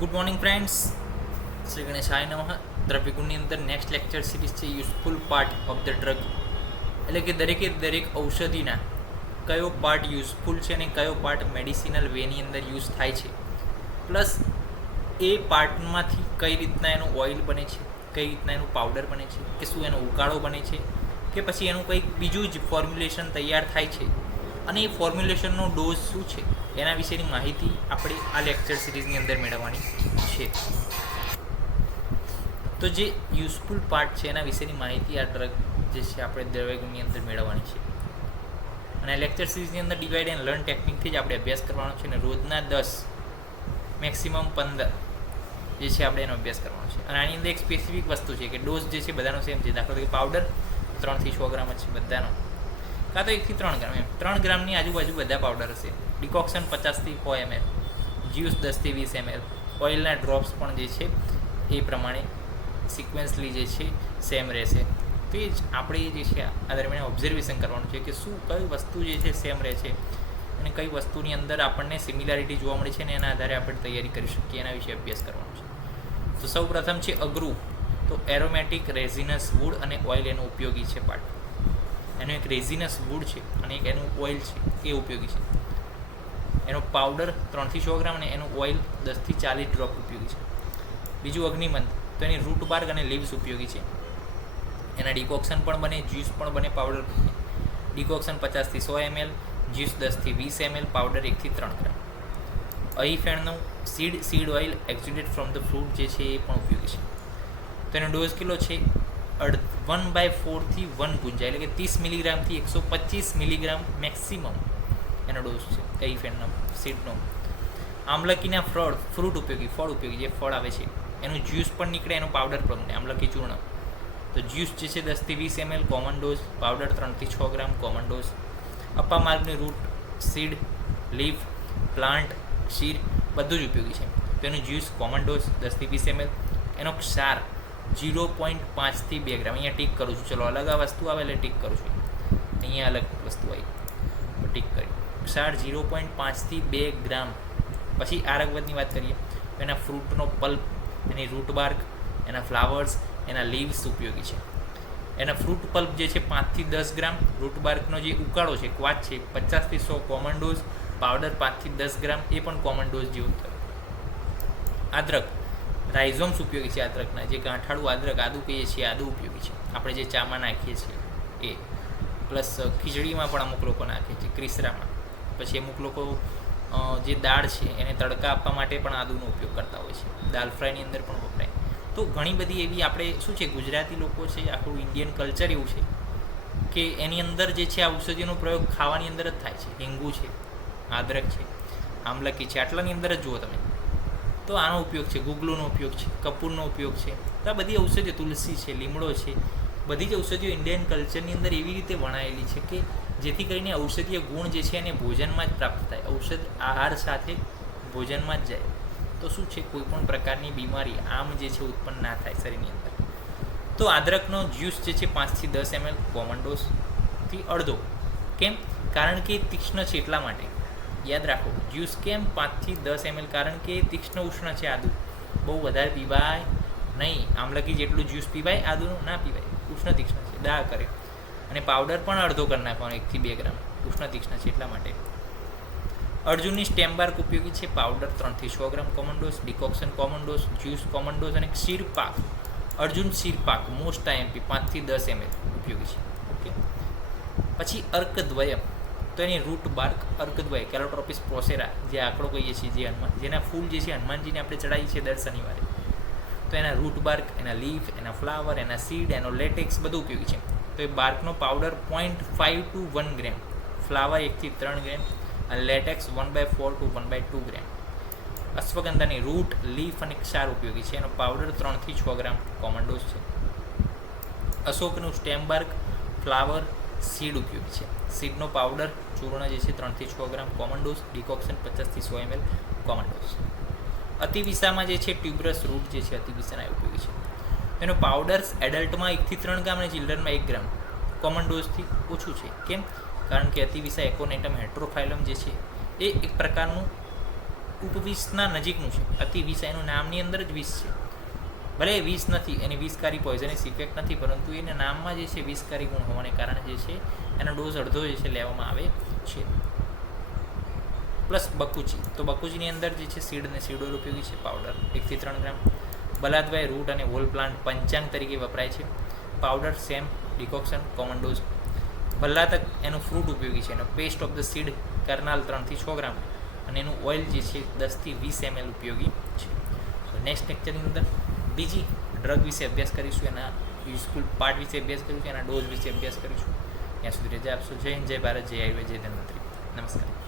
Good morning friends, Shri ગણેશાય નમઃ. દ્રવ્યગુણની અંદર next lecture series છે useful part of the drug, એટલે કે દરેક ઔષધિના કયો પાર્ટ યુઝફુલ છે અને કયો પાર્ટ મેડિસિનલ વેની અંદર યુઝ થાય છે, પ્લસ એ પાર્ટમાંથી કઈ રીતના એનું ઓઇલ બને છે, કઈ રીતના એનું પાવડર બને છે, કે શું એનો ઉકાળો બને છે, કે પછી એનું કંઈક બીજું જ ફોર્મ્યુલેશન તૈયાર થાય છે, અને એ ફોર્મ્યુલેશનનો ડોઝ શું છે એના વિશેની માહિતી આપણે આ લેક્ચર સિરીઝની અંદર મેળવવાની છે. તો જે યુઝફુલ પાર્ટ છે એના વિશેની માહિતી આ ડ્રગ જે છે આપણે દ્રવ્યગુણની અંદર મેળવવાની છે, અને લેક્ચર સિરીઝની અંદર ડિવાઇડ એન્ડ લર્ન ટેકનિકથી જ આપણે અભ્યાસ કરવાનો છે, અને રોજના 10 મેક્સિમમ 15 જે છે આપણે એનો અભ્યાસ કરવાનો છે. અને આની અંદર એક સ્પેસિફિક વસ્તુ છે કે ડોઝ જે છે બધાનો સેમ છે. દાખલા તરીકે પાવડર 3 થી 6 ગ્રામ જ છે બધાનો, કાં તો 1 થી 3 ગ્રામ, એમ 3 ગ્રામની આજુબાજુ બધા પાવડર હશે. ડિકોક્શન 50 થી 100 ml, જ્યુસ 10 થી 20 ml, ઓઇલના ડ્રોપ્સ પણ જે છે એ પ્રમાણે સિક્વન્સલી જે છે સેમ રહેશે. તો એ જ આપણે જે છે આ દરમિયાન ઓબ્ઝર્વેશન કરવાનું છે કે શું કઈ વસ્તુ જે છે સેમ રહે છે અને કઈ વસ્તુની અંદર આપણને સિમિલારિટી જોવા મળે છે, અને એના આધારે આપણે તૈયારી કરી શકીએ એના વિશે અભ્યાસ કરવાનો છે. તો સૌ પ્રથમ છે અગરું. તો એરોમેટિક, રેઝિનસ વુડ અને ઓઇલ એનો ઉપયોગી છે પાર્ટ. એનું એક રેઝિનસ વુડ છે અને એક એનું ઓઇલ છે એ ઉપયોગી છે. એનો પાવડર 3 થી 6 ગ્રામ અને એનું ઓઇલ 10 થી 40 ડ્રોપ ઉપયોગી છે. બીજું અગ્નિમંદ, તો એની રૂટ બાર્ક અને લીવ્સ ઉપયોગી છે. એના ડિકોક્શન પણ બને, જ્યુસ પણ બને, પાવડર પણ બને. ડિકોક્શન 50 થી 100 ml, જ્યુસ 10 થી 20 ml, પાવડર 1 થી 3 ગ્રામ. અહીફેણનું seed oil exuded from the fruit જે છે એ પણ ઉપયોગી છે. તો એનો ડોઝ કેટલો છે? 1/4 થી 1 ગુંજા, એટલે કે 30 મિલીગ્રામથી 125 મિલીગ્રામ મેક્સિમમ એનો ડોઝ છે અહીફેણનો સીડનો. આમલકીના ફ્રૂટ ઉપયોગી, ફળ ઉપયોગી, જે ફળ આવે છે એનું જ્યુસ પણ નીકળે, એનો પાવડર પણ બને, આમલકી ચૂર્ણ. તો જ્યુસ જે છે 10 થી 20 ml કોમન ડોઝ, પાવડર 3 થી 6 ગ્રામ કોમન ડોઝ. અપ્પા માર્ગની રૂટ, સીડ, લીફ, પ્લાન્ટ, શીર બધું જ ઉપયોગી છે. તો એનું જ્યુસ કોમન ડોઝ 10 થી 20 ml. એનો ક્ષાર 0.5 થી 2 ગ્રામ. અહીંયા ટીક કરું છું, ચલો અલગ આ વસ્તુ આવે એટલે ટીક કરું છું. અહીંયા અલગ વસ્તુ આવી તો ટીક કરી. ક્ષાર 0.5 થી 2 ગ્રામ. પછી આરગવદની વાત કરીએ તો એના ફ્રૂટનો પલ્પ, એની રૂટ બાર્ક, એના ફ્લાવર્સ, એના લીવ્સ ઉપયોગી છે. એના ફ્રૂટ પલ્પ જે છે 5 થી 10 ગ્રામ, રૂટ બાર્કનો જે ઉકાળો છે ક્વાચ છે 50 થી 100 કોમન ડોઝ, પાવડર 5 થી 10 ગ્રામ, એ પણ કોમન ડોઝ જેવું થયું. અદરક, રાઇઝોમ્સ ઉપયોગી છે અદરકના, જે ગાંઠાળું અદરક આદુ કહીએ છીએ, આદુ ઉપયોગી છે, આપણે જે ચામાં નાખીએ છીએ એ. પ્લસ ખીચડીમાં પણ અમુક લોકો નાખે છે, ક્રિસરામાં. પછી અમુક લોકો જે દાળ છે એને તડકા આપવા માટે પણ આદુનો ઉપયોગ કરતા હોય છે, દાલ ફ્રાયની અંદર પણ વપરાય. તો ઘણી બધી એવી આપણે શું છે ગુજરાતી લોકો છે, આખું ઇન્ડિયન કલ્ચર એવું છે કે એની અંદર જે છે આ ઔષધિનો પ્રયોગ ખાવાની અંદર જ થાય છે. હિંગુ છે, અદરક છે, આમલકી છે, આટલાની અંદર જ જુઓ તમે. તો આનો ઉપયોગ છે, ગુગલુનો ઉપયોગ છે, કપૂરનો ઉપયોગ છે. તો આ બધી ઔષધિઓ, તુલસી છે, લીમડો છે, બધી જ ઔષધિઓ ઇન્ડિયન કલ્ચરની અંદર એવી રીતે વણાયેલી છે કે જેથી કરીને ઔષધીય ગુણ જે છે એને ભોજનમાં જ પ્રાપ્ત થાય, ઔષધ આહાર સાથે ભોજનમાં જ જાય. તો શું છે, કોઈ પણ પ્રકારની બીમારી આમ જે છે ઉત્પન્ન ના થાય શરીરની અંદર. તો અદરકનો જ્યુસ જે છે 5 થી 10 ml કોમન ડોઝથી અડધો. કેમ? કારણ કે તીક્ષ્ણ છે એટલા માટે. યાદ રાખો, જ્યુસ કેમ 5 થી 10 ml? કારણ કે તીક્ષ્ણ ઉષ્ણ છે આદુ, બહુ વધારે પીવાય નહીં. આમલકી જેટલું જ્યુસ પીવાય, આદુનું ના પીવાય, ઉષ્ણ તીક્ષ્ણ છે, દાળ કરે. અને પાવડર પણ અડધો કરી નાખવાનો, 1 થી 2 ગ્રામ, ઉષ્ણ તીક્ષ્ણ છે એટલા માટે. અર્જુનની સ્ટેમ બાર્ક ઉપયોગી છે, પાવડર 3 થી 6 gram common dose, decoction common dose, juice common dose. અને ક્ષીરપાક, અર્જુન ક્ષીરપાક મોસ્ટ આઈએમપી 5 થી 10 ml ઉપયોગી છે. ઓકે. પછી અર્કદ્વય, તો એની રૂટ બાર્ક, અર્કદ્વય, કેલોટ્રોપિસ પ્રોસેરા, જે આંકડો કહીએ છીએ, જે જેના ફૂલ જે છે હનુમાનજીને આપણે ચડાવીએ છીએ દર શનિવારે. તો એના રૂટ બાર્ક, એના લીફ, એના ફ્લાવર, એના સીડ, એનો લેટેક્સ બધું ઉપયોગી છે. તો એ બાર્કનો પાવડર 0.5 to 1 ગ્રામ, ફ્લાવર 1 થી 3 ગ્રામ, અને લેટેક્સ 1/4 to 1/2 ગ્રામ. અશ્વગંધાની રૂટ, લીફ અને ક્ષાર ઉપયોગી છે. એનો પાવડર 3 થી 6 ગ્રામ કોમન ડોઝ છે. અશોકનું સ્ટેમ બાર્ક, ફ્લાવર, સીડ ઉપયોગી છે. સીડનો પાવડર ચૂર્ણ જે છે 3 થી 6 ગ્રામ કોમન ડોઝ, ડિકોક્શન 50 થી 100 ml કોમન ડોઝ. અતિવિસામાં જે છે ટ્યુબરસ રૂટ જે છે અતિવિસાના ઉપયોગી છે. એનો પાવડર એડલ્ટમાં 1 થી 3 ગ્રામ અને ચિલ્ડ્રનમાં 1 ગ્રામ કોમન ડોઝથી ઓછું છે. કેમ? કારણ કે અતિવિસા એકોનેટમ હેટ્રોફાઇલમ જે છે એ એક પ્રકારનું ઉપવિષના નજીકનું છે. અતિ વિષ એનું નામની અંદર જ વિષ છે, ભલે એ વિષ નથી, એની વિષકારી પોઈઝનસ ઇફેક્ટ નથી, પરંતુ એના નામમાં જે છે વિષકારી ગુણ હોવાને કારણે જે છે એનો ડોઝ અડધો જે છે લેવામાં આવે છે. પ્લસ બકુચી, તો બકુચીની અંદર જે છે સીડ અને સીડોલ ઉપયોગી છે. પાવડર 1 થી 3 ગ્રામ. બલાદવાય રૂટ અને હોલ પ્લાન્ટ પંચાંગ તરીકે વપરાય છે. Powder same decoction common dose. ભલ્લાતક એનું ફ્રૂટ ઉપયોગી છે. એનો paste of the seed kernel 3 થી 6 ગ્રામ અને એનું ઓઇલ જે છે 10 થી 20 ml ઉપયોગી છે. નેક્સ્ટ લેક્ચરની અંદર બીજી ડ્રગ વિશે અભ્યાસ કરીશું, એના યુઝફુલ પાર્ટ વિશે અભ્યાસ કરીશું, એના ડોઝ વિશે અભ્યાસ કરીશું. ત્યાં સુધી રજા આપશો. જય હિન્દ, જય ભારત, જય આયુર્વેદ, જય ધન્વંતરી. નમસ્કાર.